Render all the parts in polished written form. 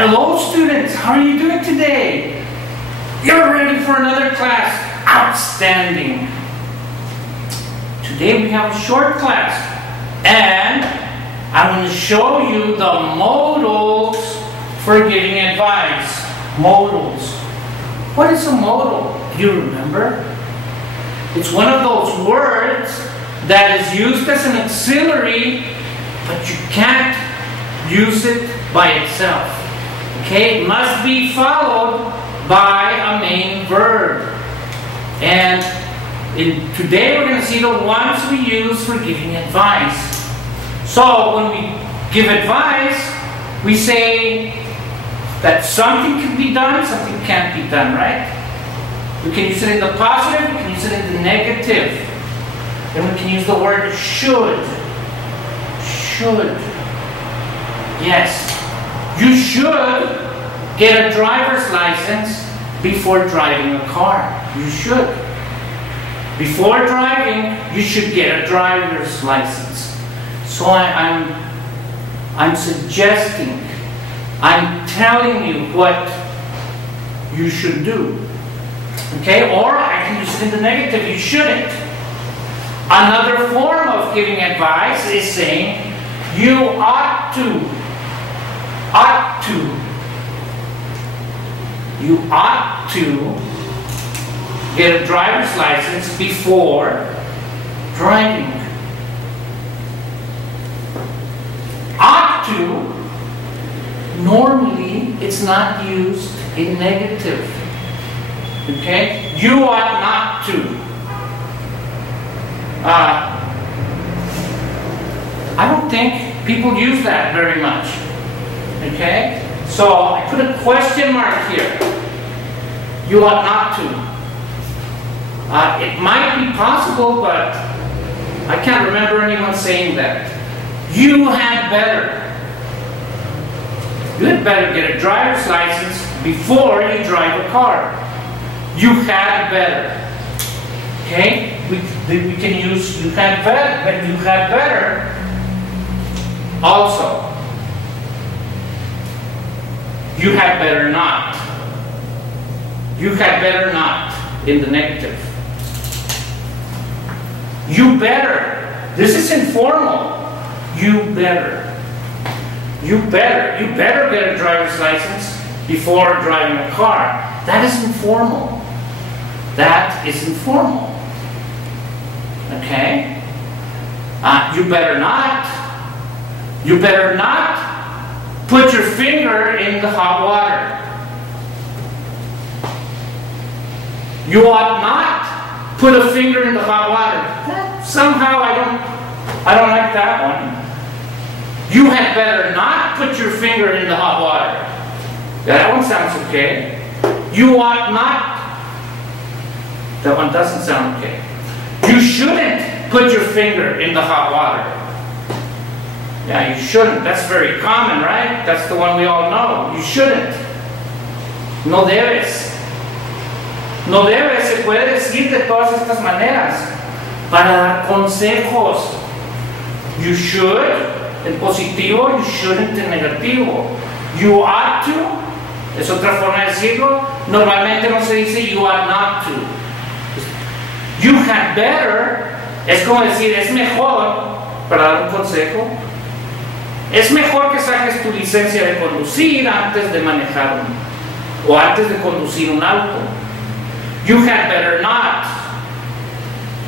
Hello students, how are you doing today? You're ready for another class. Outstanding. Today we have a short class and I'm going to show you the modals for giving advice. Modals. What is a modal? Do you remember? It's one of those words that is used as an auxiliary, but you can't use it by itself. Okay, it must be followed by a main verb. And today we're going to see the ones we use for giving advice. So when we give advice, we say that something can be done, something can't be done, right? We can use it in the positive, we can use it in the negative. Then we can use the word should. Should. Yes. You should get a driver's license before driving a car. You should. Before driving, you should get a driver's license. So I'm suggesting, I'm telling you what you should do. Okay? Or I can use it in the negative. You shouldn't. Another form of giving advice is saying, you ought to. Ought to. You ought to get a driver's license before driving. Ought to, normally it's not used in negative. Okay? You ought not to. I don't think people use that very much. Okay? So I put a question mark here. You ought not to. It might be possible, but I can't remember anyone saying that. You had better. You had better get a driver's license before you drive a car. You had better. Okay? We can use you had better, but you had better also. You had better not. You had better not in the negative. You better. This is informal. You better. You better. You better get a driver's license before driving a car. That is informal. That is informal. Okay? You better not. You better not put your finger in the hot water. You ought not put a finger in the hot water. Somehow I don't like that one. You had better not put your finger in the hot water. That one sounds okay. You ought not. That one doesn't sound okay. You shouldn't put your finger in the hot water. Yeah, you shouldn't. That's very common, right? That's the one we all know. You shouldn't. No debes. No debes se puede decir de todas estas maneras para dar consejos. You should en positivo, you shouldn't en negativo. You ought to es otra forma de decirlo. Normalmente no se dice you ought not to. You had better es como decir es mejor para dar un consejo. Es mejor que saques tu licencia de conducir antes de manejar o antes de conducir un auto. You had better not.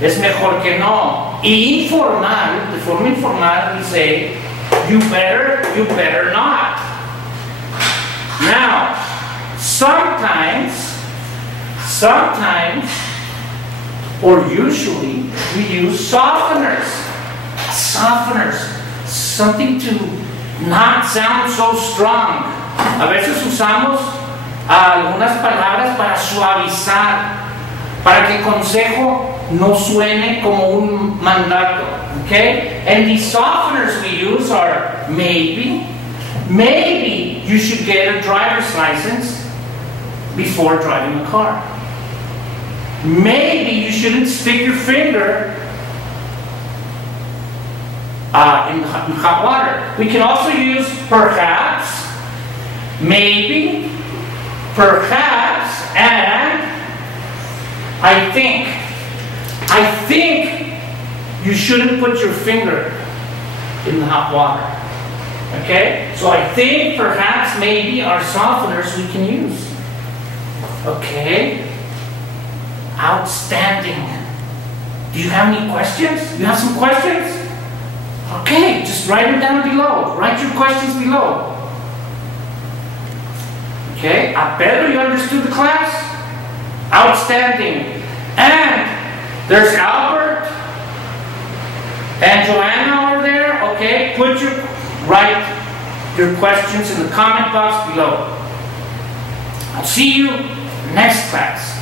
Es mejor que no. Y informal, de forma informal, we say, you better not. Now, sometimes, or usually, we use softeners. Softeners. Something to not sound so strong. A veces usamos algunas palabras para suavizar, para que el consejo no suene como un mandato. Okay? And the softeners we use are maybe you should get a driver's license before driving a car. Maybe you shouldn't stick your finger in hot water. We can also use perhaps maybe, perhaps, and I think. I think you shouldn't put your finger in the hot water. Okay? So I think, perhaps, maybe are softeners we can use. Okay? Outstanding. Do you have any questions? You have some questions? Okay, just write them down below. Write your questions below. Okay? Pedro, you understood the class? Outstanding. And there's Albert and Joanna over there. Okay, write your questions in the comment box below. I'll see you next class.